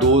2